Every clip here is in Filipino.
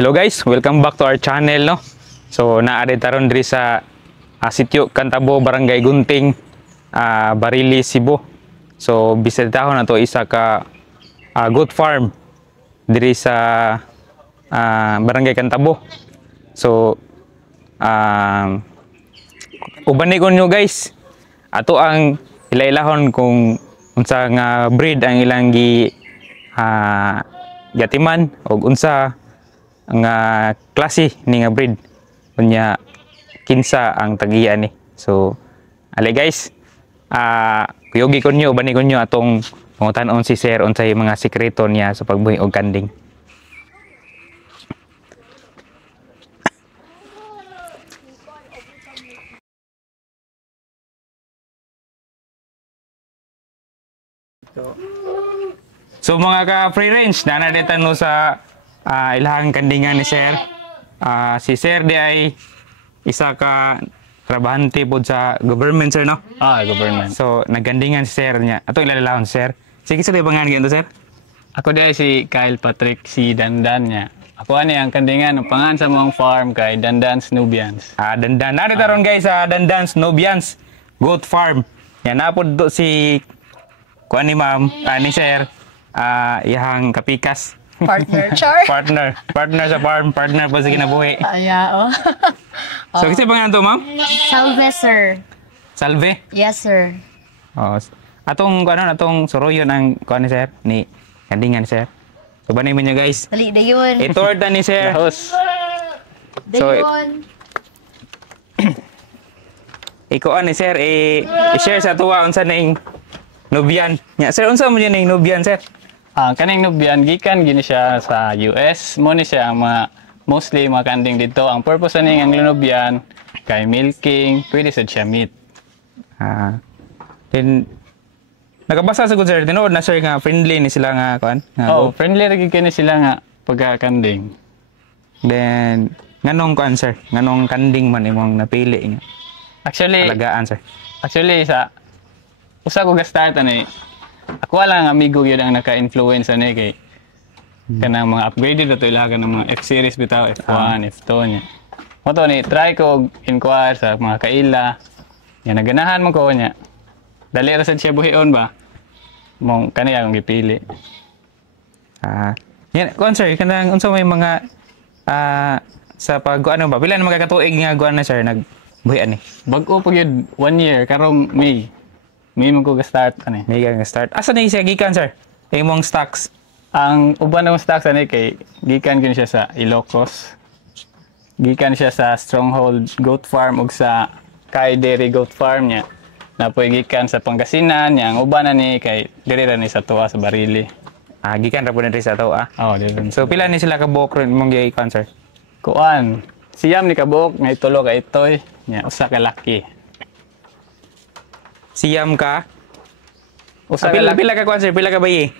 Hello guys, welcome back to our channel no. So naari taron diri sa Sitio Cantabo, Barangay Gunting, Barili, Cebu. So bisitahon na to isa ka goat farm diri sa Barangay Cantabo. So uban ko nyo guys, ato ang ilailahon kung unsa nga breed ang ilang gatiman o unsa nga klase ni nga breed unya kinsa ang tagiya ni. So ali guys, kuyogi ko nyo, bani ko nyo atong pangutan-on si sir unsay mga sikreto niya sa pagbuhi og kanding. So mga ka-free range, nanadita no sa ilahang kandingan ni sir. Si sir di ay isa ka trabahante po sa government sir no? Government. So nagkandingan si sir niya. Ato ilalahon sir. Sige sa pangalan ganito sir? Ako di ay si Kyle Patrick, si Dandan niya. Ako ani ang kandingan ng pangan sa mong farm kay Dandan's Nubians. Dandan. Narito ron guys sa Dandan's Nubians Goat Farm. Yan napod do si kuan ni ma'am, ni sir, ihang kapikas. Partner, char. Partner sa farm, partner po sa kinabuhi. So kasi pangalan to ma'am? Salve, sir. Salve? Yes, sir. Atong suroyon ang kuan ni sir, ni kandingan sir. So banay mo niya guys. Dali, dayon. Itorta ni sir. Lahos. Dayon. Ikuan ni sir, i-share sa tuwa unsa ning Nubian. Nya sir, unsa mo ning Nubian sir? Kaning Nubian gikan gini siya sa US. Mo ni siya ang mostly mga kanding dito. Ang purpose ani ang Nubian kay milking, pwede sa siya meat. Then nakabasa sa sir, tinuod na sir nga friendly ni sila nga kuan. Friendly ra gid kani sila nga pagkakanding. Then nganong kuan sir? Nganong kanding man imong napili nga? Alagaan sir. Actually sa usa ko ga-start ani. Ako lang amigo gyud ang naka-influence ani kay kanang mga upgraded ato ilaga ng mga F-series bitaw, F1, F2 nya. Mo to ni try ko inquire sa mga kaila. Yan naganahan mo ko nya. Dali ra sad siya buhion ba? Mong kani akong gipili. Yan kuan sir, kanang unsa may mga sa pag ano ba? Pila na magkakatuig nga guan na sir nagbuhian ni? Bag-o pa gyud 1 year karong May. May mo ko ga-start ani. May ga-start. Asa na siya gikan sir? Imong stocks. Ang uban ng stocks ani kay gikan gyud siya sa Ilocos. Gikan siya sa Stronghold Goat Farm ug sa Kai Dairy Goat Farm niya. Napoy gikan sa Pangasinan niya. Ang uban ani kay diri ra ni sa tuwa sa Barili. Gikan ra po diri sa tuwa. Diri. So pila ni sila ka buok ron imong gikan sir? Kuan. Siyam ni kabuok nga itulo ka itoy nya usa ka laki. Siyam ka? Usa ka Pila ka kuan sir? Pila ka bayi?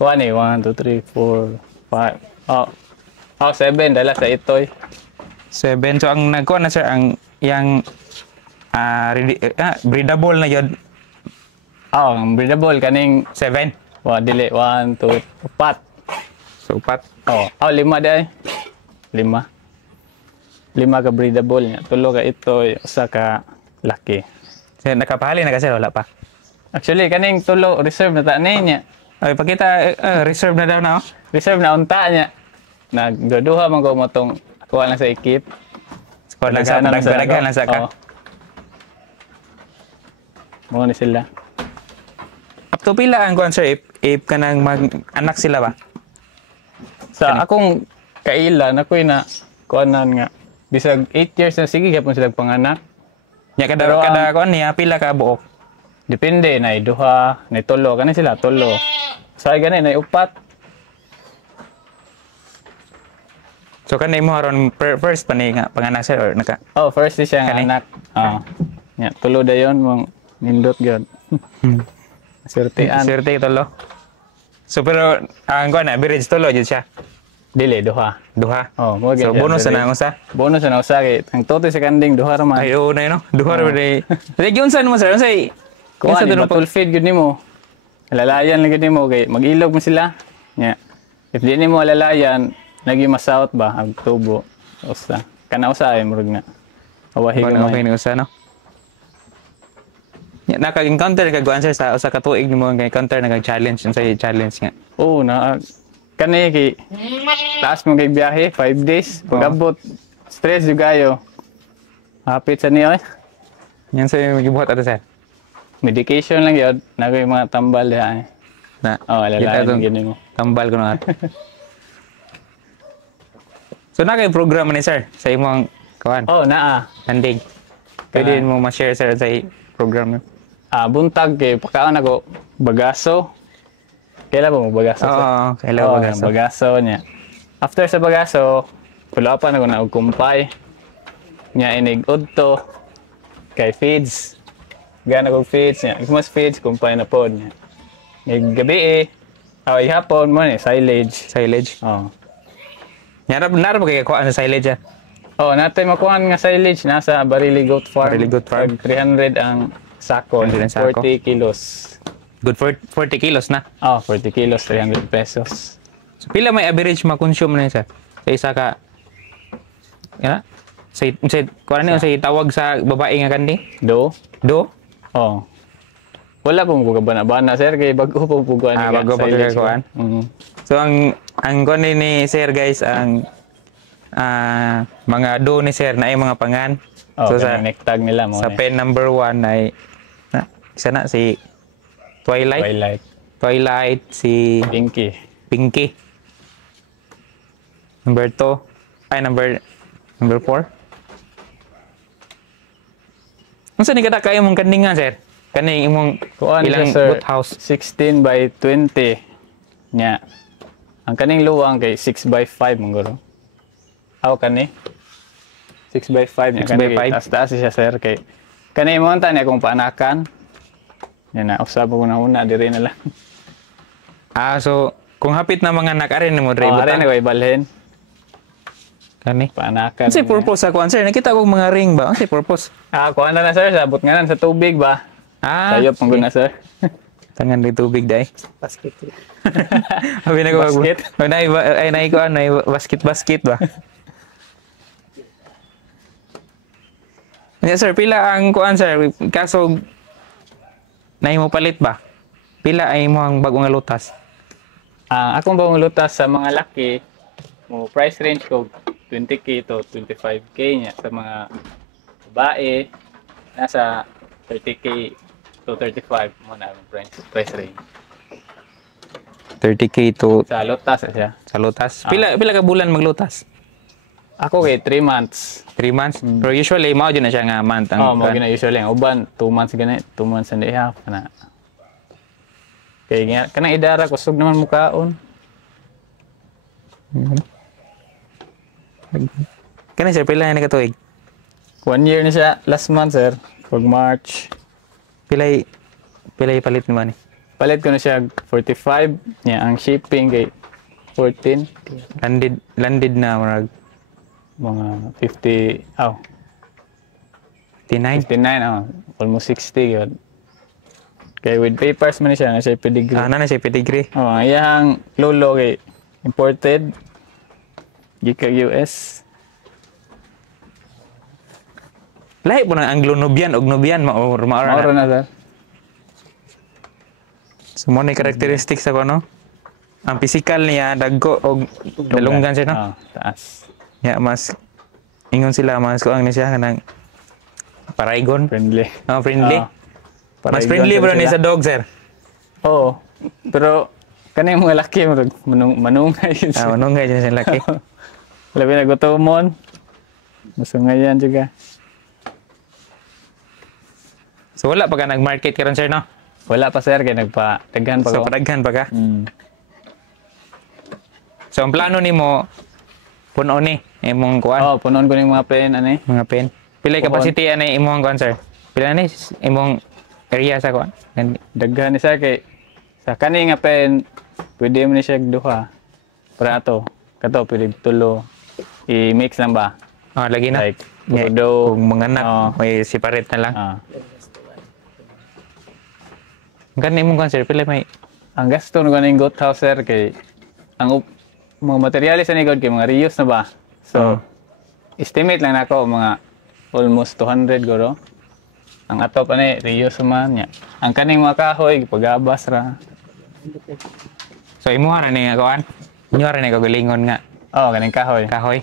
Kuan ni 1 2 3 4 5. 7 dala sa itoy. 7. So ang nagkuan na sir ang yang breedable na yun. Ang breedable kaning 7. Dili 1 2 4. So 4. 5 di ay. 5 ka breedable niya. Tulo ka itoy, usa ka laki. Sir, nakapahali na kasi wala pa. Actually kaning tulo reserve na ta niya. Ay pakita reserve na daw na oh. Reserve na unta niya. Nagduduha man ko mo tong kuha lang sa ekip. Kuha lang sa nagdaghan lang sa ka. Mo ni sila. Up to pila ang kuan sir if kanang mag-anak sila ba? Sa akong kaila na koy na kuanan nga bisag 8 years na sige gyapon sila panganak. Nya kada kuan niya pila ka buok. Depende na duha, na tulo kani sila tulo. Say gani na upat. So kanay mo haron first pa ni nga panganak sir or naka? First siya nga anak. Nya tulo dayon mong nindot gyud. Sertean. Serte tulo. So pero ang kuan na average tulo jud siya. Dili duha. Mo so bonus na usa. Bonus na usa kay ang total sa kanding duha ra man. Ayo na no. Duha ra day. Region san mo sir? Unsay? Kuan sa full feed gyud nimo. Lalayan lang gyud nimo kay mag-ilog mo sila. Nya. If di nimo alalayan, lagi masawat ba ang tubo. Usa. Kana usa ay murag na. Awahi Okay, gamay. okay ni usa no. Naka-encounter ka go answer sa usa ka tuig nimo nga encounter nag-challenge unsay challenge nga. Oo na kani kay taas mo kay biyahe 5 days. Pag-abot stress jud kayo. Hapit sa niyo eh. Yan sa gibuhat ato sir. Medication lang yun. Nagoy mga tambal ya. Na. Oh, kita alalayan tong gini mo. tambal ko na. So na kay program ni sir sa imong kawan. Oh, naa. Landing. Pwede mo ma-share sir sa program mo. Buntag kay pagkaon ako bagaso. Kailan ba mo bagaso? Oo, sir? kailan Oo, bagaso. bagaso niya. After sa bagaso, pulapan ako na og kumpay. Nya inig udto kay feeds. Gana kog feeds niya. Mas feeds kumpay na pod niya. Gabi ay hapon mo ni silage. Silage. Oh. Nara ba kay kuan sa silage ah? Oh, natin makuha nga silage nasa Barili Goat Farm. Barili Goat Farm. Tag 300 ang sako, 300 ang sako. 40 kilos. Good for 40 kilos na. Oh, 40 kilos, 300 pesos. So pila may average ma-consume na sir? Sa isa ka ya? Sa kuan ni sa tawag sa babae nga kandi? Do? Do? Oh. Wala pong bana-bana, sir, kay bago po po kuhan. Bago pa kay kuan. So ang kuan ni sir guys ang mga do ni sir na ay mga pangan. Oh, So sa nektag nila mo. sa pen number 1 ay isa na si Twilight. Twilight si Pinky. Pinky. Number 2 ay number 4. Unsa ni kada kayo mong kandingan sir? Kani imong Kuan ilang siya, sir, boat house? 16 by 20. Nya. Ang kaning luwang kay 6 by 5 mong Aw kani? 6 by 5 nya 6 by kani. 5. Taas siya, sir, kay kani mo ta niya kung paanakan. Yan na, usab ko na una diri na lang. So kung hapit na mga anak arin mo dre Oh, buta. are na ko ibalhin. Kani. Paanakan. Unsay purpose sa kuan sir? Nakita ko mga ring ba? Unsay purpose? Kuha na sir, sabot nga nan sa tubig ba? Sayop ang guna, sir. Tangan ni tubig dai. Basket. Abi na ko Basket? ay ko basket ba? Yes sir, pila ang kuan sir? Kaso nay mo palit ba? Pila ay mo ang bagong nga lutas? Akong bagong lutas sa mga laki, mo price range ko 20k to 25k niya. Sa mga babae, nasa 30k to 35 mo na ang price range. 30k to Sa lutas siya. sa lutas. Pila ka bulan maglutas? Ako kay 3 months. 3 months. Pero usually mao na siya nga month ang Mo gina usually ang uban 2 months gani, 2 months and a half na. Kay nga kanang idara kusog naman mukaon. Kani sir pila na katuig? 1 year na siya last month, sir. Pag March. Pilay palit naman eh. Palit ko na siya 45. Niya ang shipping kay 14. Landed na marag Mga 50, 59. 59, almost 60 yun. Kaya with papers man siya, na siya pedigree. Na siya pedigree. Ang iyang lolo kay imported. Gika US. Lahi po ng Anglo-Nubian o Nubian maura Mauro na. na, sir. So mo ni characteristics sa no? Ang physical niya dagko og dalunggan siya no. Taas. Ya mas ingon sila mas kuang ni siya kanang paraigon. Friendly. Friendly. Mas Paraigon friendly bro ni sila. sa dog sir. Oo. Pero kanang mga laki manungay yun siya. Manungay dyan sa laki. Labi na gutomon. Masungayan juga. So wala pa ka nag-market karon sir no? Wala pa, sir, kaya nagpa-daghan pa So ko. padaghan pa ka. Mm. So ang plano nimo puno ni imong kuan Oh, punon ko ng mga pen, mga pen. Pila Puhon. capacity ani imong kuan sir? Pila ni imong area sa kuan? Daghan ni sir kay sa kani nga pen, pwede mo ni siya duha. Para ato, kato pwede tulo. I-mix lang ba? Lagi na. Like, Yeah, puro kung mga anak, Oo. may separate na lang. Ah. Gani imong kuan sir, pila may Ang gasto ng ganing goat house, sir, kay ang mga materyales sa nigod kay mga reuse na ba. So estimate lang nako mga almost 200 guro. Ang ato pa ni reuse man nya. Ang kaning mga kahoy pagabas ra. So imuha ra ni nga kuan. Inyo ra ni kagalingon nga Oh, kaning kahoy. kahoy.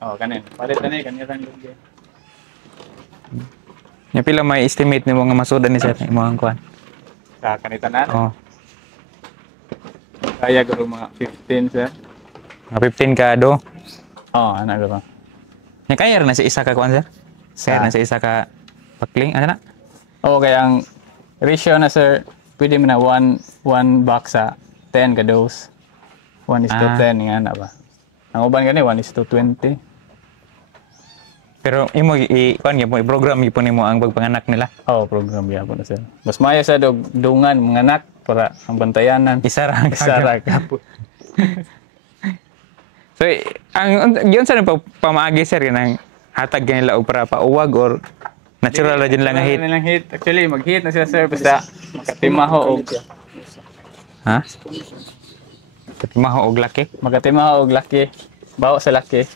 Oh, kanin. Palit na ni kanirang lugay. Nya pila may estimate nimo nga masudan ni sir imong kuan. Sa kanitanan. Oh. Kaya guro mga 15 sir. Mga 15 ka do. Oh, ana guro. Nya kaya ra na sa isa ka kuan sir. Kaya Sa- na sa isa ka pakling ano na? Oh, kaya ang ratio na sir, pwede mo na 1 box sa 10 ka dose. 1:10 nga na ba. Ang uban gani 1:20. Pero imo kuan gyud mo i-program gyud nimo ang pagpanganak nila. Oh, program gyapon na sir. Mas maayo sa dungan mga anak para ang bantayanan. Isa ra ang Isa ra kapon. So ang yun sa pamaagi sir kanang hatag kanila og para pauwag or natural ra din lang nga hit. Nilang hit. Actually, mag-hit na siya sir basta makatimaho og Maho og laki. magkatimaho og laki. Bawo sa laki.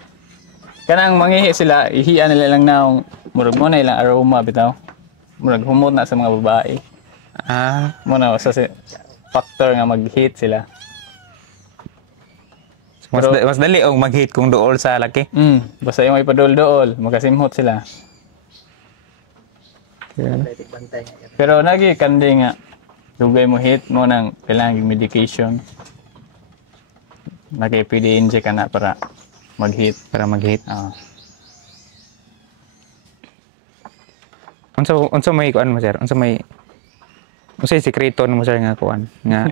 Kanang mangihi sila, ihian nila lang naong murag mo na ilang aroma bitaw. Murag humot na sa mga babae. Muna sa factor nga mag-hit sila. Mas dali og mag-hit kung duol sa laki. Basta yung ipadol-dool, magkasimhot sila. Pero nagi kandi nga dugay mo hit mo nang kailangan medication. Nagi pwede inject ka na para mag-hit. Para mag-hit. Ah. Unsa may kuan mo sir? Unsay sekreto mo sir nga kuan nga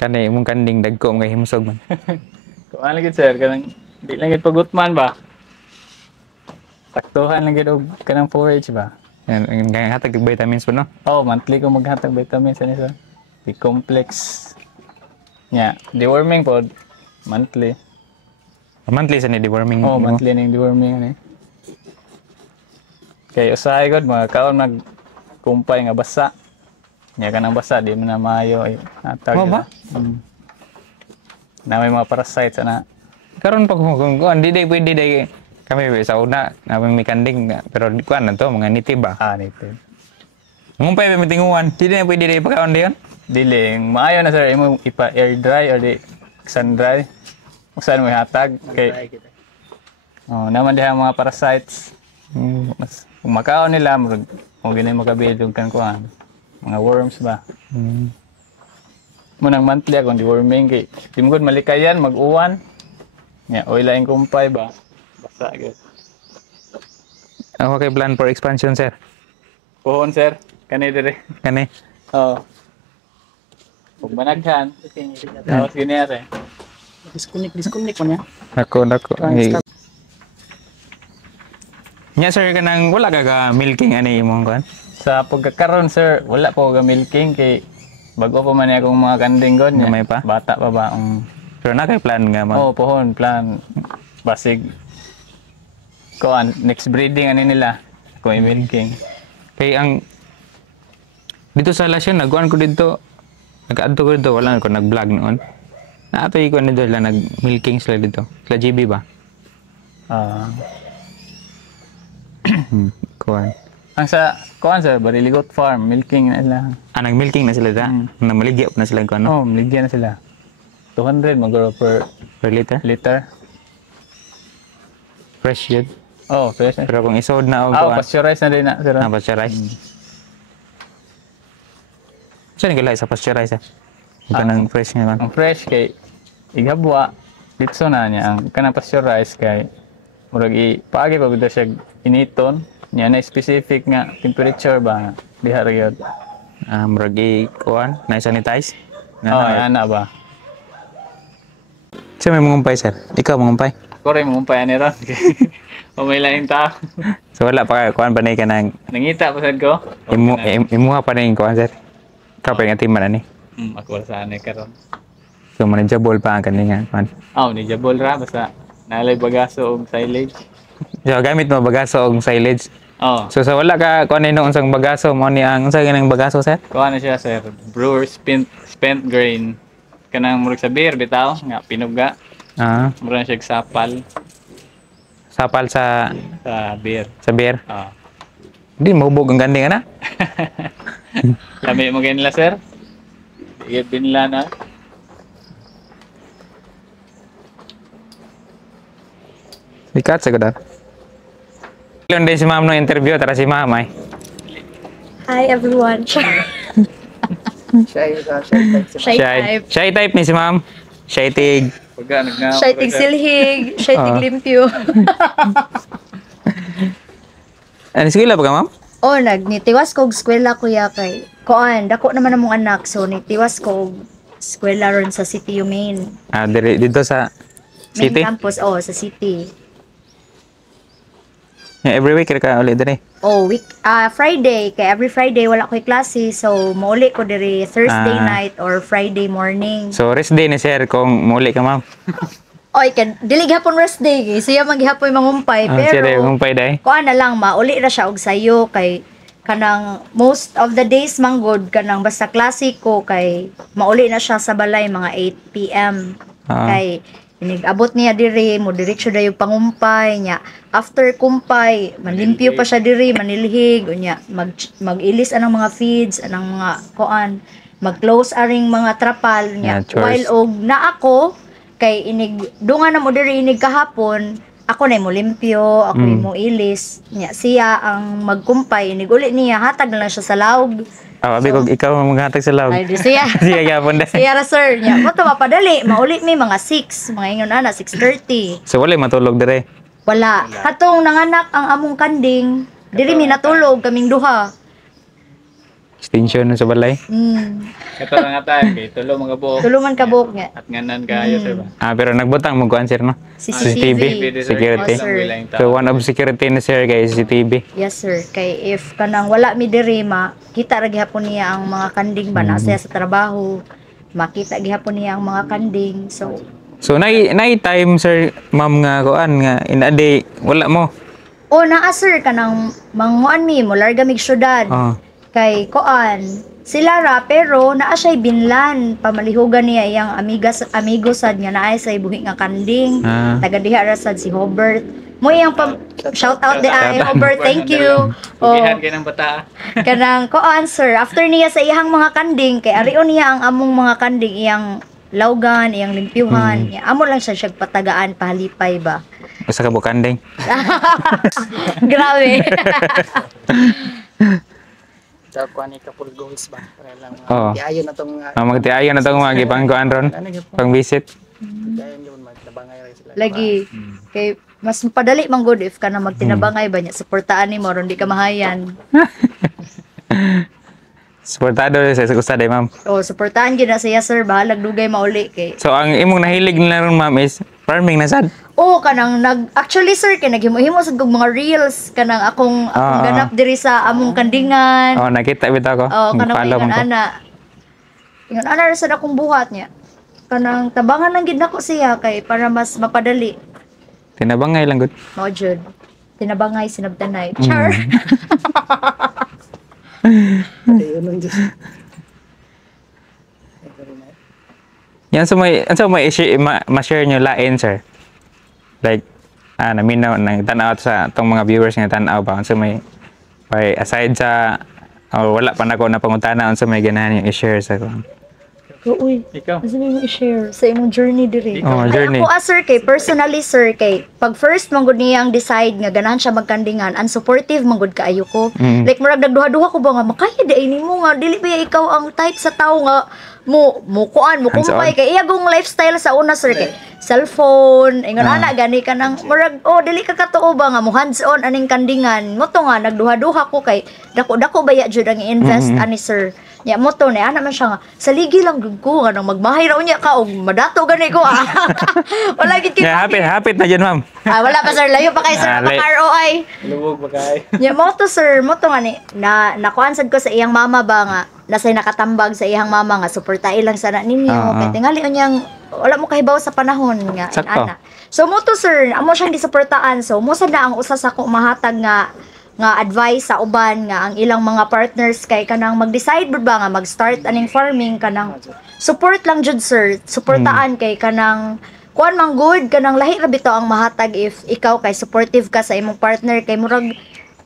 kanay imong kanding dagko nga himsog man. Kung ano lagi sir, kanang di lang gid pagutman ba? Saktuhan lang gid og kanang forage ba? Yan hatag og vitamins po no. Oh, monthly ko maghatag vitamins ani sir. Di complex. Nya, deworming po monthly. Monthly sa ni deworming. Oh, mo. monthly ning deworming ani. Kay usahay gud mga kaon kumpay nga basa. Nya kanang basa di man na maayo ay hatag. Oh, ba? Na may mga parasites ana. Karon pag kuan di pwede day kami sa una namin may kanding pero kuan na to mga nitib ba. Nito. Ngumpay may tinguan. Di na pwede day pagkaon diyon. Dili, maayo na sir imo ipa air dry or di sun dry. Usahan mo hatag kay naman diha mga parasites. Mas kung makaon nila mo gini makabilog kan kuan. Mga worms ba. Munang monthly akong deworming kay di mo gud malikayan mag-uwan. Nya oy laing kumpay ba. Basa gyud. Ako kay plan for expansion sir. Pohon sir, kani dire. Kani. Oh. Kung managhan, tapos ginere. Disconnect mo niya. Nako. Nya sir kanang wala ka milking ani imong kuan. Sa pagkakaroon sir, wala po ga milking kay bago pa man akong mga kanding god niya. Gamay pa? Bata pa ba? Pero na kay plan nga Oh, pohon plan basig kuan next breeding ani nila kung i-milking. Kay ang dito sa Lasyon nagkuan ko dito. Nag-adto ko dito wala ko nag-vlog noon. Naatoy ko nito lang nag-milking sila dito. Sila GB ba? Kuan. Ang sa kuan sir, Bariligot Farm, milking na sila. Nag-milking na sila da. Namaligya na sila kuan no. Oh, miligyan na sila. 200 maguro per Per liter. liter. Fresh yun. Oh, fresh na. Pero kung isod na o kuan. Pasteurized na din na sir. Pasteurized. Saan naglalay sa pasteurized? Ito ng fresh nga man. Ang fresh kay igabwa dito na niya ang kanang pasteurized kay murag ipaagi pa gud siya initon niya na specific nga temperature ba diha ra gyud. Murag kuan na sanitize. Oh, ana ba. Siya may mangumpay sir. Ikaw mangumpay. Ako rin mong pa ni ron. O may laing tao. So wala pa kuan pa na ka nang Nangita pa sad ko. imuha pa na yung kuan sir. Kapay nga timan ani. Ako saan karon. So manageable pa ang kaninga kuan. Ni jabol ra basta nalay bagaso og silage. So gamit mo bagaso og silage. Oh, So sa wala ka kuan nino unsang bagaso mo ni ang unsa ganang bagaso sir? kuha na siya sir. Brewer spent grain. kanang murag sa beer bitaw nga pinuga. Ah, Mura siya sapal sapal sa beer. beer. Ah. Di mahubog ang ganding ana. Lami mo ganila sir. Iya binla na. Ikat sa gudar. Ilan din si ma'am no interview tara si ma'am ay. Hi everyone. Shy type. Shy type ni si ma'am. Shy tig. Pagka nagna. Shy tig silhig. Shy tig limpyo. Ano sila ba ka ma'am? Oh, nagnitiwas kog eskwela kuya kay. Koan, dako naman among anak so nitiwas kog eskwela ron sa City Main. Ah, dito sa Main city. campus, oh, sa city. Yeah, every week ka ulit dire. Oh, Friday. Kay every Friday wala ko'y klase. So, mauli ko diri Thursday Ah. night or Friday morning. So rest day ni sir kung muli ka ma'am. Oy, dili gihapon rest day. Kay siya magihapon mangumpay. Ah, sir Pero, kung pay day. kuha na lang, mauli na siya og sayo. Kay, kanang most of the days manggod, kanang basta klase ko, kay mauli na siya sa balay mga 8 p.m. Ah. Kay, inigabot niya diri, mo diretso na yung pangumpay niya. After kumpay, manlimpyo pa siya diri, manilhig, unya, mag-ilis anang mga feeds, anang mga kuan, mag-close aring mga trapal niya. Yeah, chores. While og na ako, kay dunga na mo diri inig kahapon, ako na mo limpyo, ako mo ilis, niya siya ang magkumpay, inig uli niya, hatag na lang siya sa laog. Ah, abi ko ikaw ang maghatag sa lawg. Ay, di siya. Siya gyapon dai. Siya ra sir, niya, mo to mapadali, mauli mi mga 6, mga ingon ana 6:30. So wala matulog dire. Wala. Katong nanganak ang among kanding, diri mi natulog kaming duha. Extension sa balay. Kato na nga tayo kay tulo mga buok. Tulungan ka buok niya. At nganan kayo sir ba. Ah, pero nagbutang mo kuan sir no. CCTV. Security. Oh, sir. So one of security ni sir kay CCTV. Yes sir. Kay if kanang wala mi diri kita ra gihapon niya ang mga kanding ba nasa sa trabaho. Makita gihapon niya ang mga kanding. So nay time sir ma'am nga kuan nga in a day wala mo. Oh, naa sir kanang manguan mi mo larga mig syudad. Oh. Kay koan sila ra pero naa siya binlan pamalihugan niya iyang amigo sad nga naay sa buhi nga kanding. Ah. Taga diha ra sad si Hobert. Mo iyang shout out di ay Hobert, thank you. Oh, Gihan kay ng bata. kanang koan sir after niya sa iyang mga kanding kay arion niya ang among mga kanding iyang lawgan, iyang limpyuhan. Amo lang siya patagaan pahalipay ba. Usa ka bukanding. Grabe. Daw ko ani couple goals ba? Para lang Oo. ayon na tong Magtiayon na tong mga gipang kuan ron. Pang visit. ayon yun magtabangay ra sila. Lagi. Kay mas padali man good if ka na magtinabangay ba niya. Suportaan ni mo ron di ka mahayan. Suportado sa usa day ma'am. O suportahan gyud na siya sir bahalag dugay mauli kay. So ang imong nahilig nila ron ma'am is farming na sad. Oo, kanang actually sir kay naghimo-himo sad kog mga reels kanang akong Ah, ganap diri sa among kandingan. Oh, nakita bitaw ko. Oo, kanang Follow man ingon ko. ana. Ingon ana ra sad akong buhat niya. Kanang tabangan lang gid nako siya kay para mas mapadali. Tinabangay lang gud. Mao jud. Tinabangay sinabtanay. Char. Ayon nun just. Yan so may ma-share nyo lain sir. Like naminaw nang tan-aw sa tong mga viewers nga tan-aw ba so may aside sa wala pa nako na pangutana unsa may ganahan yung i-share sa ko. Uy. Ikaw. Asa mo i-share sa imong journey diri? Oh, journey. Ay, ako sir kay personally sir kay pag first man gud niyang decide nga ganahan siya magkandingan, unsupportive man gud kaayo ko. Mm. Like murag nagduha-duha ko ba nga makaya di nimo nga dili ba ikaw ang type sa tao nga mo kuan mo Hands-on. kumpay kay iya gong lifestyle sa una sir kay cellphone ingon ana gani ka nang murag dili ka katuo ba nga mo hands on aning kandingan mo to nga nagduha-duha ko kay dako baya jud ang i-invest ani sir. Ya mo to ni ana man siya nga saligi lang gud ko nga nang magmahay raw niya ka og madato gani ko wala gid Yeah, kita hapit na dyan ma'am. wala pa sir layo pa kay sir Lay- pang ROI Lubog ba kay? ya mo to sir mo to nga ni nakuan sad ko sa iyang mama ba nga nasay nakatambag sa iyang mama nga suportahi lang sana ninyo kay tingali unyang wala mo kahibaw sa panahon nga Sakto. ana so mo to sir amo siyang gisuportaan so mo sad na ang usa sa ko mahatag nga nga advice sa uban nga ang ilang mga partners kay kanang mag-decide bud ba nga mag-start aning farming kanang support lang jud sir, suportaan kay kanang kuan man good kanang lahi ra bitaw ang mahatag if ikaw kay supportive ka sa imong partner kay murag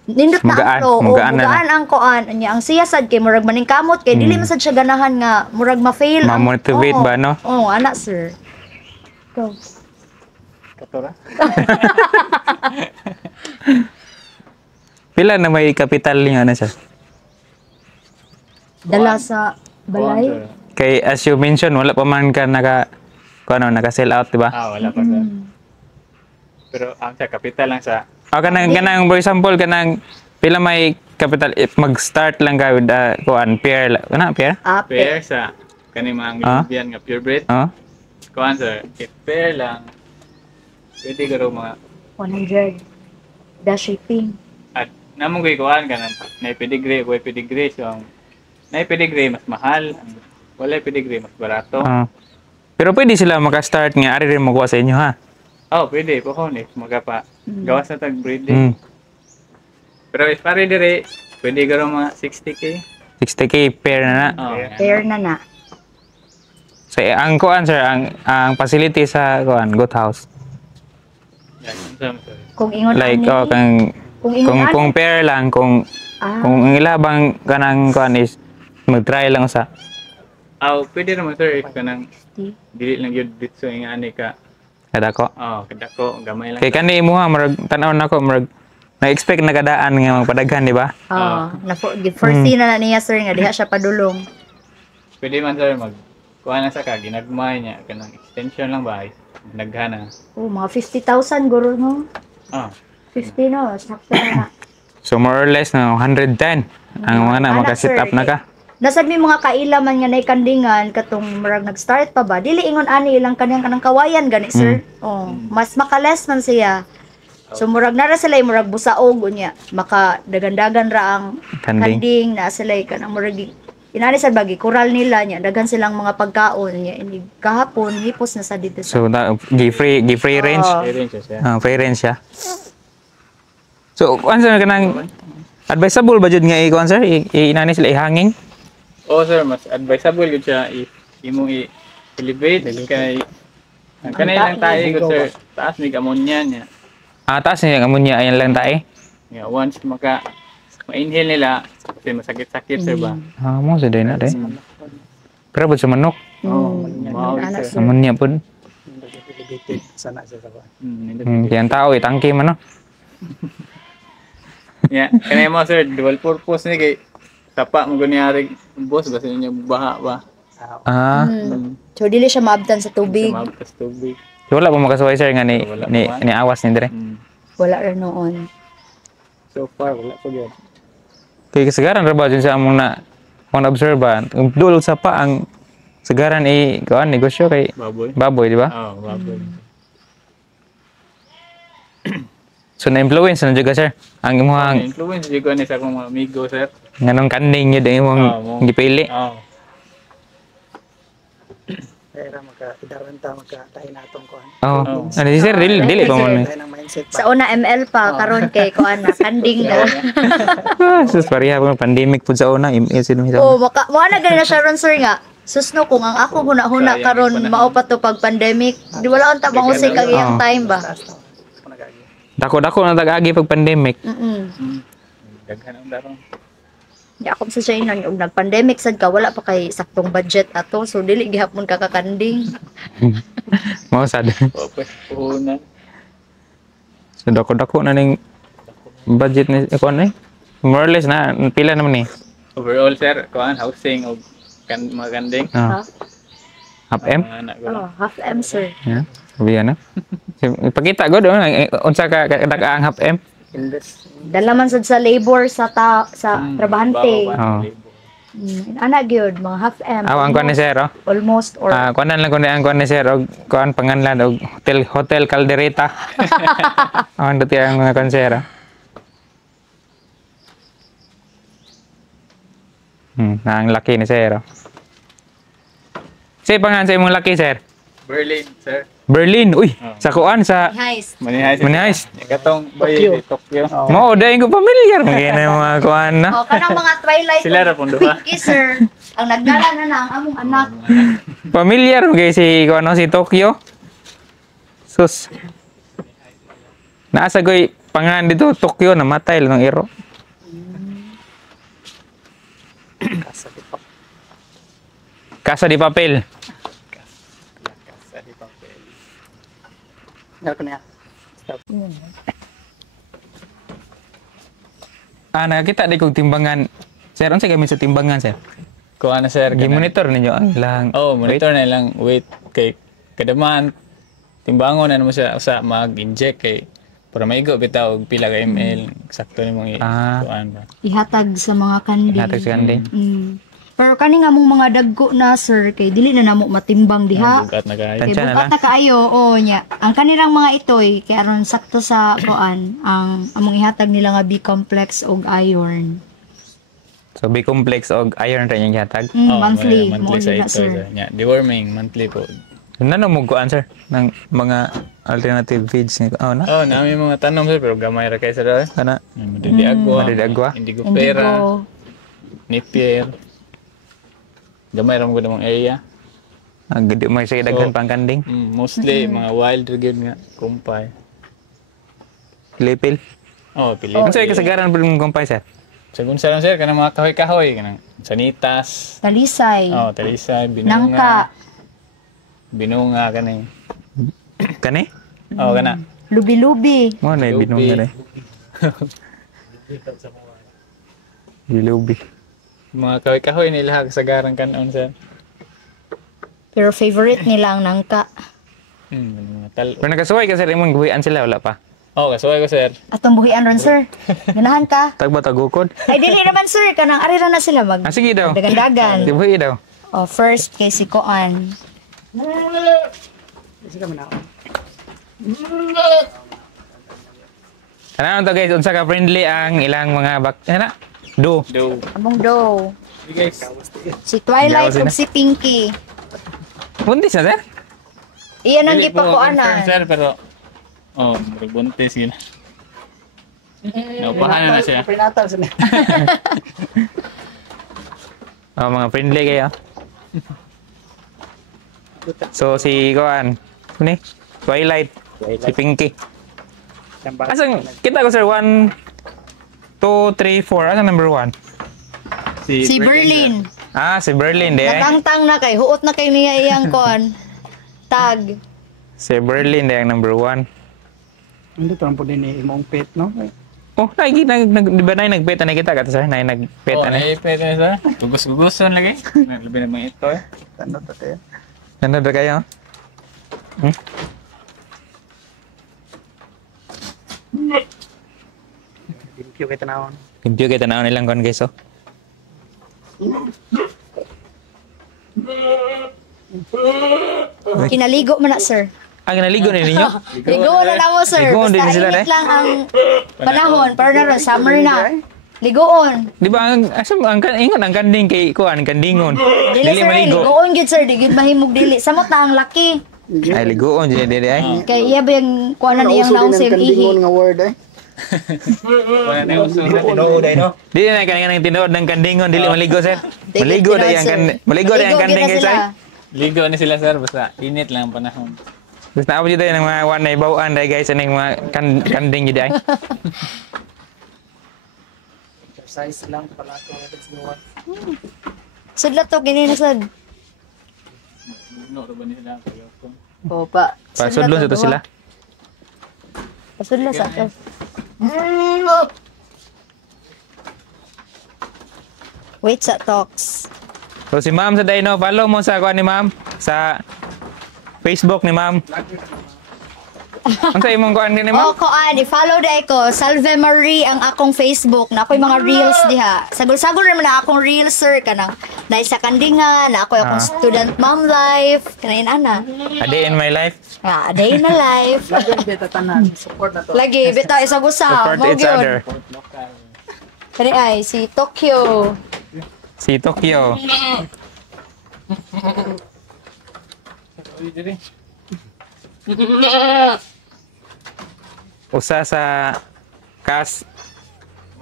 nindot na Magaan, ang flow o magaan na magaan ang kuan anya ang siya sad kay murag maning kamot kay dili man sad siya ganahan nga murag ma-fail ang- Ma-motivate Oo, ba, no? Oo, ana sir. Go. Katura. Pila na may kapital niya na siya? Dala sa balay. Kay as you mentioned, wala pa man ka naka-sell out, di ba? Wala pa sir. Pero ang sa kapital lang sa O kanang for example kanang pila may capital if mag-start lang ka with kuan pair pair? pair sa kani mga Libyan nga purebred. Oh. Kuan sir, if pair lang pwede garo mga 100. The shipping. at namong koy kuan kanang na pedigree, way pedigree so ang na pedigree mas mahal, ang wala pedigree mas barato. Pero pwede sila maka-start nga ari rin mo kuha sa inyo ha. Oh, pwede po ko ni magapa gawas na tag breeding. Mm. Pero if pare dire pwede garo mga 60k. 60k pair na na. Oh, Fair na na. So ang kuan sir ang facility sa kuan goat house. yan, sir. Kung ingon Like ani, kung ingon kung ani, pair lang kung ang ilabang kanang kuan is mag-try lang sa. Pwede naman sir if kanang dili lang yun dito nga ani ka. Kada ko. Kadako gamay lang. Kay kani mo ha murag tan-aw nako murag na-expect na kadaan nga magpadaghan di ba? na foresee na niya sir nga diha siya padulong. Pwede man sir mag kuha na sa ka ginagmay niya kanang extension lang ba naghana. Oh, mga 50,000 guro no. 50 no, sakto na na. So more or less na 110 ang mga na Anak, maka-set sir, up na ka. Nasad mi mga kailaman nga nay kandingan katong murag nag-start pa ba dili ingon ani ilang kanang kawayan gani sir. Oh, mas makales man siya. So murag nara sila murag busaog unya maka dagan-dagan ra ang Kanding. kanding na sila kanang murag inani sa bagi kural nila nya dagan silang mga pagkaon nya ini kahapon hipos na sa dito sa So free range. Pwede siya. Free range siya. So kuan sir kanang advisable ba jud nga kuan sir inani sila ihanging? Sir, mas advisable yun siya if imong i-elevate kay ang kanay lang tayo ko sir taas may ammonia niya. Taas niya ang ammonia ayan lang tae. Yeah, once ma-inhale nila kasi masakit-sakit sir ba. Mo sa din na dai. Pero bud sa manok Mao anak sir. sir. ammonia pud. Sana siya sa ba. Kaya ang tao itangki man no. Yeah, kanay mo sir dual purpose ni kay tapa mo ganyari boss basta niya baha ba. So dili siya maabtan sa tubig. Sa mabtas tubig. So, wala pa makasuway sir nga Wala pa. ni awas ni dire. Wala ra noon. So far wala pa gyud. Kay kasagaran ra ba dyan sa among na obserban. Dulog sa pa ang sagaran kuan negosyo kay Baboy. baboy di ba? Baboy. So na-influence na juga sir ang imong Influence jud ko ni sa akong mga amigo sir. nganong kanding yun ang imong gipili. Kaya maka-idaran ta maka-tayo na itong kuhan. Oh, ano si sir dili pa mo. Tayo ng mindset Sa una ML pa karon kay kuan na kanding na. Sus pareha po pandemic pud sa una sino sa Oh, mo na gani na siya ron sir nga. Susno kung ang ako huna-huna karon mao pa to pag pandemic. Di wala unta bang usay kag iyang time ba. Dako na tag-agi pag pandemic. Daghan ang darong. Di ako sa siya inon, yung nag-pandemic sad ka, wala pa kay saktong budget ato, so dili gihapon ka kakanding. Mao sad. Puhunan. So dako na ning budget ni kuan more or less na pila naman ni. Overall sir, kuan housing og mga kanding. Half M. Anak ko. Oh, half M sir. Yeah. Sabi na. Ipakita ko doon unsa ka ang half M. Invest. Dala man sad sa labor sa trabahante. Bawa. Ana gyud mga half M. Ang kuan ni sir oh. Almost or Kuanan lang ko ni ang kuan ni sir og kuan panganlan og hotel Caldereta. Ang dati ang mga kuan sir. Ang laki ni sir. Say pangan sa imong laki sir. Berlin sir. Berlin. Uy, sa kuan sa Heist. Manihay Manihays. Katong Tokyo. Tokyo. Mao dai ko familiar mga na yung mga kuan na. O, kanang mga Twilight. Sila ra pong duha. Pinky, sir. Ang nagdala na ang among anak. Familiar mga si kuan no, si Tokyo. Sus. Naasa ko'y pangalan dito Tokyo namatay lang ng ero. Casa di Papel. Meron ko na yan. Nakakita di kong timbangan. Sir, ano sa gamit sa timbangan, sir? Kuha na sir. Gi-monitor ninyo ang lang. Oh, monitor na lang weight kay kada month. Timbangon na mo siya sa mag-inject kay para maigo bitaw og pila ka ml sakto nimong kuan ba. Ihatag sa mga kandi. Hatag sa kanding. Pero kani nga mong mga dagko na, sir, kay dili na namo matimbang diha. Bugat na kay. Kay Tansya na bukat na kaayo, nya. Ang kanirang mga itoy, kay aron sakto sa kuan, ang among ihatag nila nga B-complex og iron. So, B-complex o iron rin yung hatag. Monthly. Monthly Mo sa na, ito. sir. Nya, deworming monthly po. Ano mo kuan, sir? Ng mga alternative feeds. Oh, na? Oh, nami mga tanom sir pero gamay ra kay sir. Kana? Madidi agwa. Madidi agwa. Indigo pera. Indigo. Napier. Gamay ra mo gud mong area. Ang gede may sa daghan pang kanding. Mostly mga wild gyud nga kumpay. Pilipil. Oh, pili. Ano sa'yo kasagaran po mong kumpay, sir? Sagun sa lang sir kanang mga kahoy-kahoy kanang sanitas. Talisay. Oh, talisay, Nangka. Binunga kanang. Kani? Oh, kana. Lubi-lubi. Mo na Lubi. binong na Bilubi. Mga kahoy-kahoy nila kasagaran kanon sir. Pero favorite nila ang nangka. Mga tal. Pero nagkasuway ka, sir, imong guhian sila, wala pa. Oh, kasuway ko sir. Atong buhian ron, sir. Ganahan ka. Tagba tagukod. Ay, dili naman, sir. Kanang arira na sila mag Sige daw. dagan-dagan. Dibuhi daw. Oh, first kay si Koan. Kasi kami na. Ano to guys, unsa ka friendly ang ilang mga ano? Do. Do. Among do. Guys. Si Twilight Gawas ug si Pinky. Buntis na, sir? Iyan ang Dili po confirm, gipakuanan. sir, pero oh, buntis yun. Naupahan na siya. Prenatal sila. Oh, mga friendly kayo. So, si Kuan. Ano Twilight. Si Pinky. Asan, kita ko, sir, 1, 2, 3, 4. Asan number 1? Si Berlin. Ah, si Berlin, di ay. Natangtang na kay huot na kay niya iyang Koan. Tag. Si Berlin, di ang number 1. Hindi to lang po din imong pet, no? Oh, di ba na yung nag-pet na kita ka, sir? Na yung nag-pet Oh, na. naipit na sir. Gugus-guguson lagi. Labi na mga ito eh. Tanda to tayo. Ano ba kayo? Thank you kay tanawon. Limpyo kita na nilang kon guys, oh. Kinaligo man na, sir. Ang naligo na ninyo? Ligo na na mo, sir. Ligoon din Basta sila, init eh. lang ang panahon. Para na ron, summer na. Ligoon. Di ba ingon ang kanding kay kuan kandingon. Dili, sir. maligo. Ligoon gyud, sir. Di gyud mahimog dili. Samot na ang laki. Ay ligoon di ay. Kay iya ba yung kuanan iyang naong save ihi. nga word eh. Wala na yung uso. Dili na kanang tinuod ng kandingon dili maligo sir. Dili Maligo tinuod, na yang sir. maligo na yang Ligo kanding gyud na guys. sila. Ligo na sila sir, basta init lang ang panahon. Gusto na ako dito ng mga one na ibawaan dai guys aning mga kanding gid ay. Exercise lang pala ko sa sinuwan. Sudlat to, gini na sad. No, ba ni sila kayo? Opa. Pasudlon sa to sila. Pasudlo sa to. Wait sa talks. So si Ma'am sa Dino, follow mo sa kuan ni Ma'am sa Facebook ni Ma'am. Ang sa imong kuan ni Oh, Ma'am? koan, i-follow day ko. Salve Marie ang akong Facebook. Na ako'y mga reels diha. Sagol-sagol naman na akong reels, sir. Kanang na isa kandingan. Na ako'y akong student mom life. Kanain ana. A day in my life. Ah, a day na life. Lagi beta tanan. Support na to. Lagi, bitaw isang usaw. Support each other. Kani ay, si Tokyo. Si Tokyo. Usa sa kas.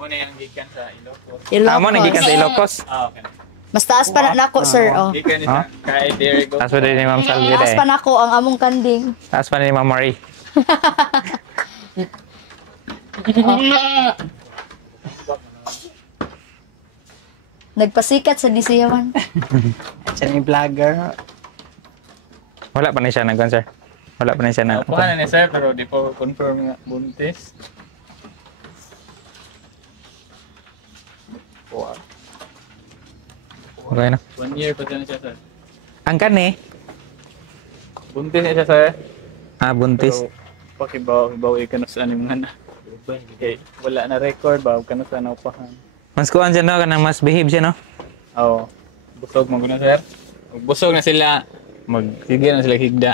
Muna yung gikan sa Ilocos. Amo na gikan sa Ilocos. Okay. Mas taas pa na nako, sir. Oh. Gikan isa. Kay Dirigo. Taas pa din ni Ma'am Salvi Taas pa nako ang among kanding. Taas pa ni Ma'am Marie. Nagpasikat sa Disiyawan. Siya na yung vlogger. Wala pa na siya nagkuhan, sir. Wala pa na siya na. Kuha na ni sir, pero di po confirm nga buntis. Okay na. 1 year pa siya sir. Ang kani, Buntis na siya sir. buntis. Pero pakibaw ka na sa animan. Okay, wala na record ba ka na sa naupahan. Mas kuhan siya no, kanang mas behave siya no. Oo. Busog mo na sir. Pag busog na sila, sige na sila higda.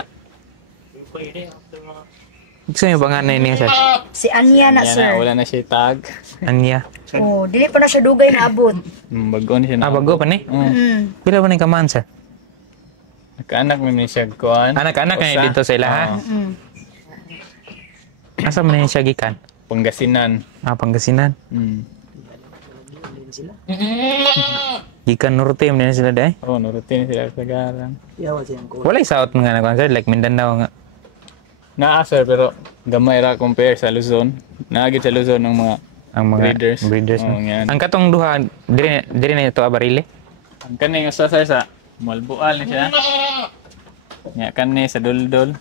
Gusto niyo panganay niya, sir? Si Anya na, Yan sir. na, wala na siya tag. Anya. Oh, dili pa na siya dugay na abot. Bago na siya na. Bago pa ni? Pila pa ni kaman, sir? Nagkaanak mo ni siya kuhan. Anak-anak na dito sa ila, ha? Mm. Asa man ni siya gikan? Pangasinan. Pangasinan. Gikan Norte man sila dai. Oh, nurutin sila sa garang. Yawa siyang ko. Wala south mga nakuan, sir, like Mindanao nga. Naa sir, pero gamay ra compare sa Luzon. Naagit sa Luzon ng mga Ang mga breeders. no? Oo, yan. Ang katong duha diri na ito Abarili. Ang kaning usa sir sa Malbual ni siya. Nya kani sa Duldul.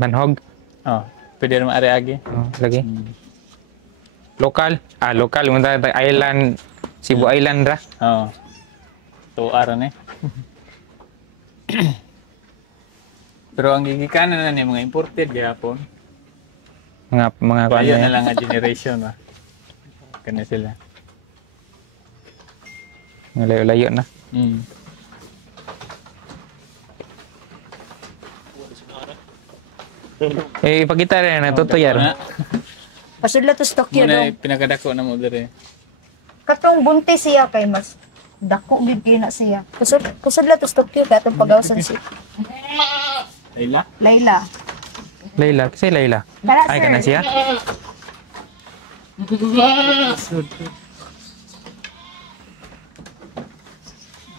Banhog. Oh, pwede ra maari agi. Lagi. Lokal. Lokal yung island, Cebu Island ra. Oh. Tuara ni. Pero ang gigikanan na ni mga imported gyapon. Mga kuan Bayo na na. lang nga generation ba. Kana sila. Mga layo-layo na. Ipakita rin na tutuyar. Pasudla to Tokyo Muna dong. pinakadako na mo diri. Katong buntis siya kay mas dako gid na siya. Kusudla to Tokyo kay atong pagawsan si Layla? Layla. Layla, kasi Layla. Kana, Ay, sir. kana siya?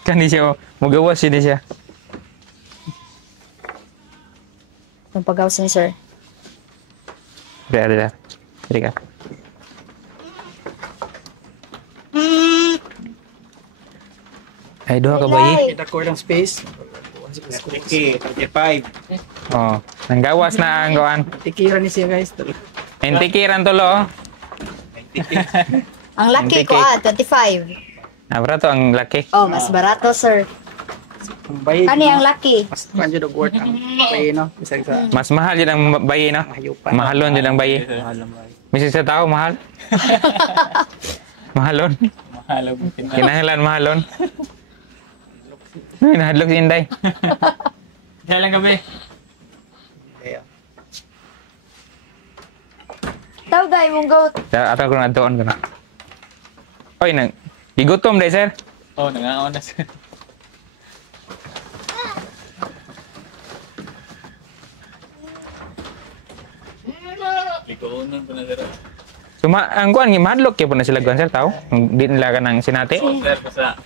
Kani siya, magawas siya siya. Atong pagawsan, sir. Ada. Jadi ka. Ay, duha ka bayi. Kita ko ng space. Okay, 35. Oh, nanggawas na ang gawan. Tikiran ni siya guys. Entikiran tulo. Ang laki ko 25. Barato ang laki. Oh, mas barato, sir. Ang bayad. Kani ang laki. Mas kanjo dog worth ang pay no. Bisag sa Mas mahal yun ang bayi, no? hayupan. Mahalon yun ang bayi. Mahalang bayi. Misal sa tao, mahal. Mahalon. Mahalaw mo Kinahanglan mahalon. Ay, nahadlok si Inday. Kaya lang gabi. Kaya. Tawagay mong goat. Ato ko na doon ko na. Oy, igutom day, sir. Oh, nangaon na siya. Likoonon pa na sir. So, ang kuan, mahadlok kayo po na sila kuan, sir, tao? Di nila ka ng sinati. Oh, sir, basta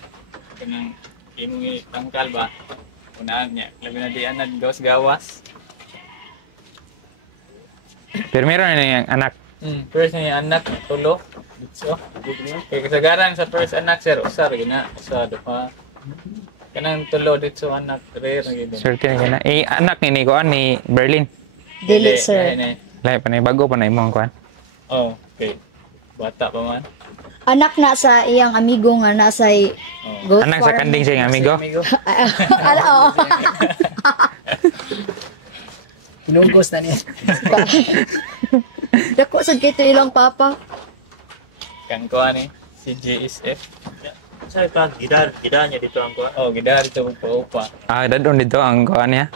kanang imong tangkal ba? Unaan niya. Labi na di anad gawas-gawas. Pero meron na yung anak. First na yung anak, tulo. So, kaya kasagaran sa first anak, sir, usar, gina, usa, duha. Kanang tulo dito anak, rare na gina. Swerte na gina. Anak ni kuan ni Berlin. Dili, sir. Lahi pa na, bago pa na imong kuan. Oh, okay. Bata pa man. Anak na sa iyang amigo nga nasa goat Anak sa farm. kanding siya amigo. Ala, oh. Inugos na niya. Dako sad kay ito ilang papa. Kang kuan eh, si JSF. Sa pag gidar niya dito ang kuha. Oh, gidar ito pa-upa. Dadon dito ang kuan niya.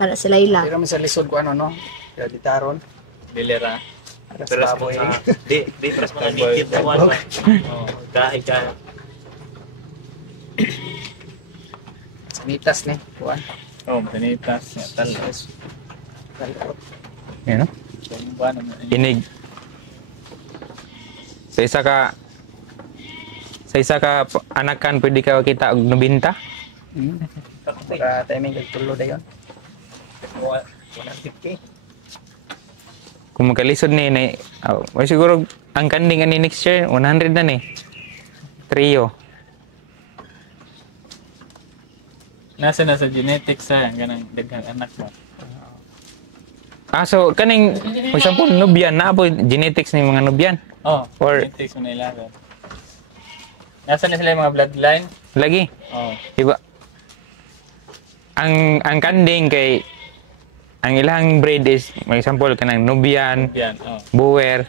Kana si Layla. Pero man sa lisod ko ano no. Kaya ditaron. Dilera. Ada Pero sa sa baboy. mga di para sa mga native na kuha. Oh, dahil ka. Sa mitas ni kuan. Oh, panitas, talos. Kalot. Yan, no? So, ba naman? Inig. Sa isa ka anakan pwede ka kita og 90. Baka timing kagtulo dayon. 150. Kung magkalisod ni siguro ang kanding ani next year 100 na ni. Trio. Nasa genetics sa ganang daghang anak mo. So kaning for example Nubian na po genetics ni mga Nubian. Oh, Or- genetics mo na ilaga. Nasa na sila yung mga bloodline? Lagi. Oh. Diba? Ang kanding kay ang ilang breed is for example kanang Nubian, Yan. Oh. Boer.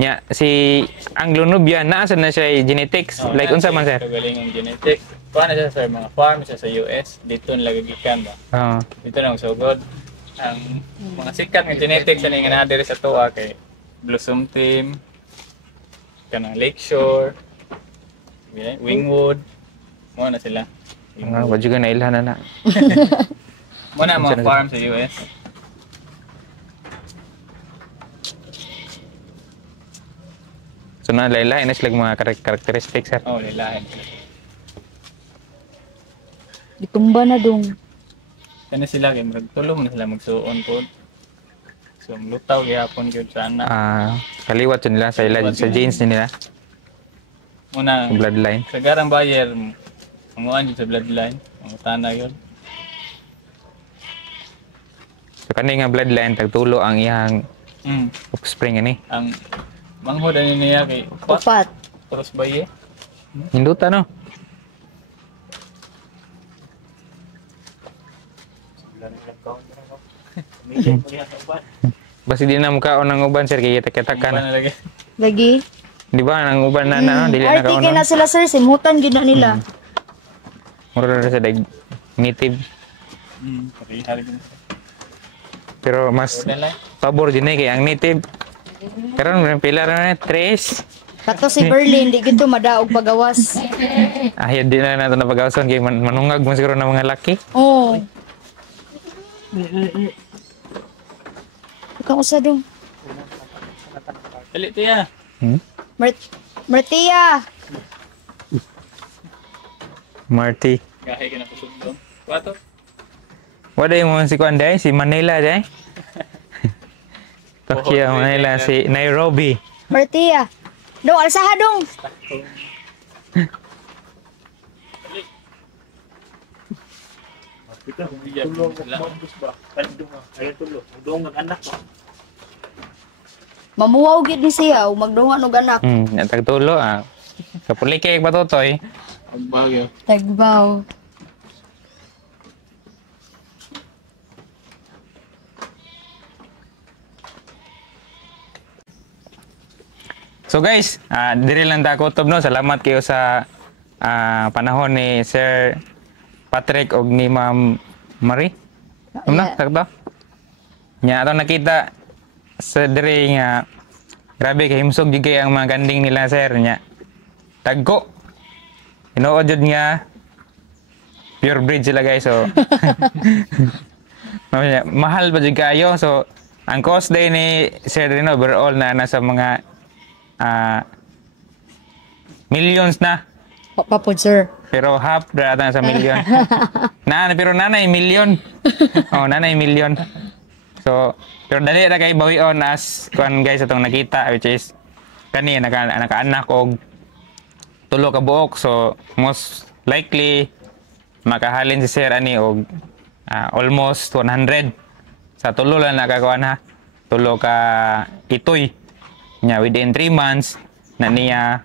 Nya si Anglo-Nubian nasa na siya genetics Oh, like yan unsa si man sir? Kagaling ang genetics. Kuha na siya sa mga farm siya sa US. Dito nalagigikan ba? Oo. Dito lang sugod. Ang mga sikat ng genetics na nga na sa tuwa kay Blossom Team, kanang Lakeshore, Wingwood. Mo na sila. Wa juga na ilhan na. Mo na mga Saan na farm sa US. So na lain-lain na sila mga characteristics sir. Oh, lilahin. Gitumba na dong. Kani sila kay magtulong na sila magsuon po. So lutaw gyapon gyud sa anak. Kaliwat yun nila sa sa genes nila, Muna sa bloodline. sa garang bayer amuan jud sa bloodline. Ang tana yun. So kani nga bloodline tagtulo ang iyang offspring ani. Ang manghod ani niya kay Upat. Cross baye. Hinduta no. Basi di na mukhaon ng uban sir kay kita Kan na. lagi. Lagi. Di ba ang uban na dili na Arti kaon. kay na sila sir, simutan gid na nila. Mura na sa native Okay, hari gid. pero mas Dala. pabor din kay ang native. Karon pila ra na 3. Kato si Berlin, di gid to madaog pagawas. Ayad din na nato na pagawason kay manungag mo siguro ng mga laki. Oh. Ikaw usa dong. Dali tiya. Martia. Marty. Gahi ka na kusugdong. Wato. Wala yung mga si Kuan day, si Manila day. Tokyo, Manila, si Nairobi. Martia. Dong, alsaha dong. Tulong magbus ba? Kandung ay tulong. Dong ang anak mo. Mamuwaw gid ni siya, ug magdungan og anak. Tagtulo Kapuli kay batotoy. Ang bagyo. Tagbaw. So guys, diri lang ta kutob no. Salamat kayo sa panahon ni Sir Patrick og ni Ma'am Marie. Yeah. Sakto? Nya ato nakita sa diri nga grabe kay himsog jud kay ang mga ganding nila sir nya. Tagko. Tinuod jud nga pure breed sila guys so. Mahal ba jud kayo so ang cost day ni Sir Rino overall na nasa mga millions na. Papapod sir. Pero half data sa million. Pero nanay million. Oh, nanay million. So, pero dali na kay bawion as kuan guys atong nakita which is kani naka-anak og tulo ka buok. So, most likely makahalin si Sir ani og almost 100 sa tulo lang nakakuan ha. Tulo ka itoy. Nya within 3 months na niya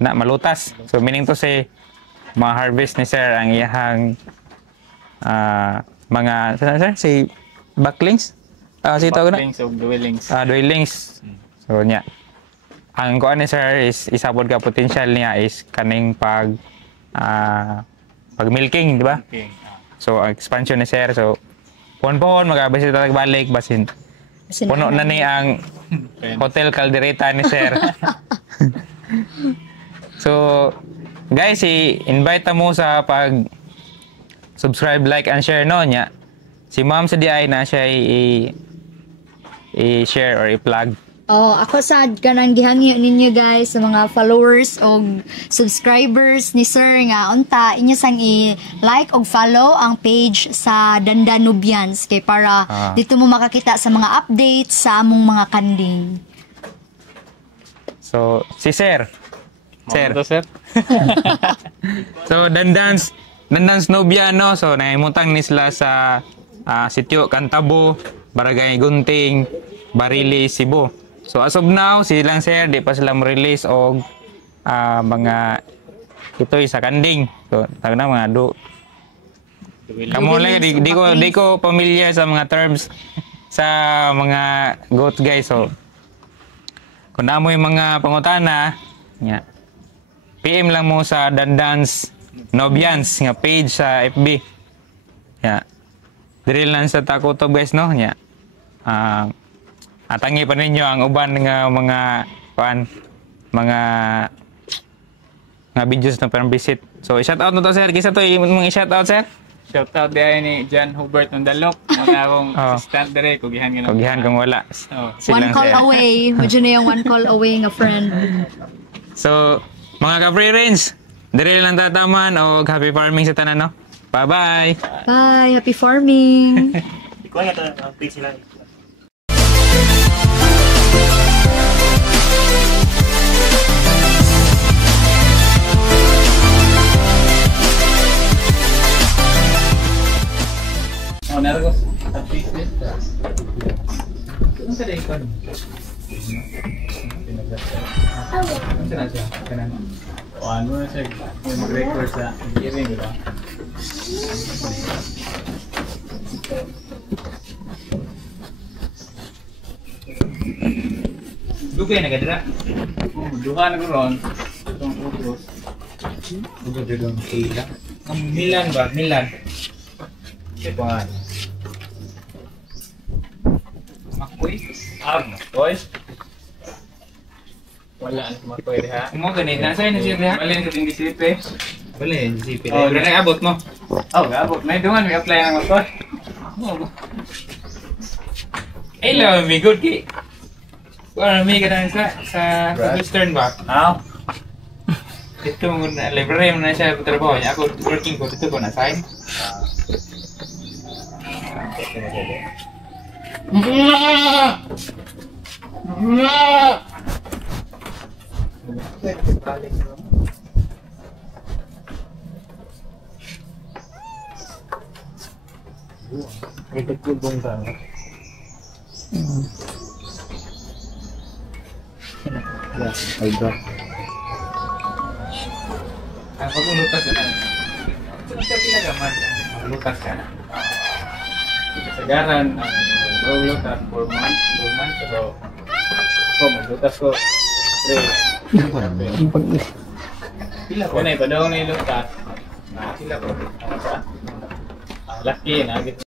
na malutas. So meaning to say ma-harvest ni Sir ang iyang mga sir si backlings si tawag na Backlinks o dwellings. dwellings. So nya ang kuan ni Sir is isabot ka potential niya is kaning pag milking, di ba? Okay. So ang expansion ni Sir so pohon-pohon magabasit tag balik basin puno na ni ang Hotel Caldereta ni Sir. So, guys, i-invite mo sa pag subscribe, like, and share no nya. si Ma'am sa DI na siya i-share or i-plug. Oh, ako sad kanang gihangyo ninyo guys sa mga followers o subscribers ni Sir nga unta inyo sang i-like og follow ang page sa Dandanubians kay para dito mo makakita sa mga updates sa among mga kanding. So, si Sir. Sir. Ito, sir. So, Dandans Nobiano. So, naimutang ni sila sa sitio Cantabo, Barangay Gunting, Barili, Cebu. So, as of now, silang sir, di pa sila release og mga ito sa kanding. So, tawag na mga Kamu lang, di ko pamilyar sa mga terms sa mga goat guys. So, kung na mo yung mga pangutana, PM lang mo sa Dandans Nobians nga page sa FB. Drill lang sa Takuto guys, no? Atangi pa ninyo ang uban nga mga videos na parang visit. So, shout out na to, sir. Kisa to, mong i-shout out, sir? Shout out diyan ni John Hubert Nandalok. Mga akong assistant dire, kugihan gina. Kugihan kung wala. One call away. Medyo na yung one call away nga friend. So, mga ka-free range, dire lang tataman o happy farming sa tanan, no? Bye-bye! Bye! Happy farming! Ikaw nga ito ang page sila. Oh, naragos. Update din. Ano sa day ko? Ano na siya? Kanan. O ano na siya? Yung mag-record sa hearing, di ba? Dugay na kadira? Duha na ko ron. Itong ubos. Ito dito ang kila. Milan ba? Milan. Ito Makoy? Makoy? Wala na Makoy diha. Mo ganit na sa ni sir ha? Balin sa ting disipe. Bale, si Oh, Pili. dili abot mo. Oh, abot. May dungan may apply ng Makoy. Hello, may good ki. Well, may ganun sa Western ba? How? Ito na library mo na siya trabaho niya. Ako working ko dito ko na sign. Ang paglutas ka na. Sa pila gaman, maglutas ka na. Kasagaran, maglutas 4 months, 2 months, pero ako, maglutas ko 3. Pila ko na, ipadawang na ilutas. Sila ko, laki, nagit.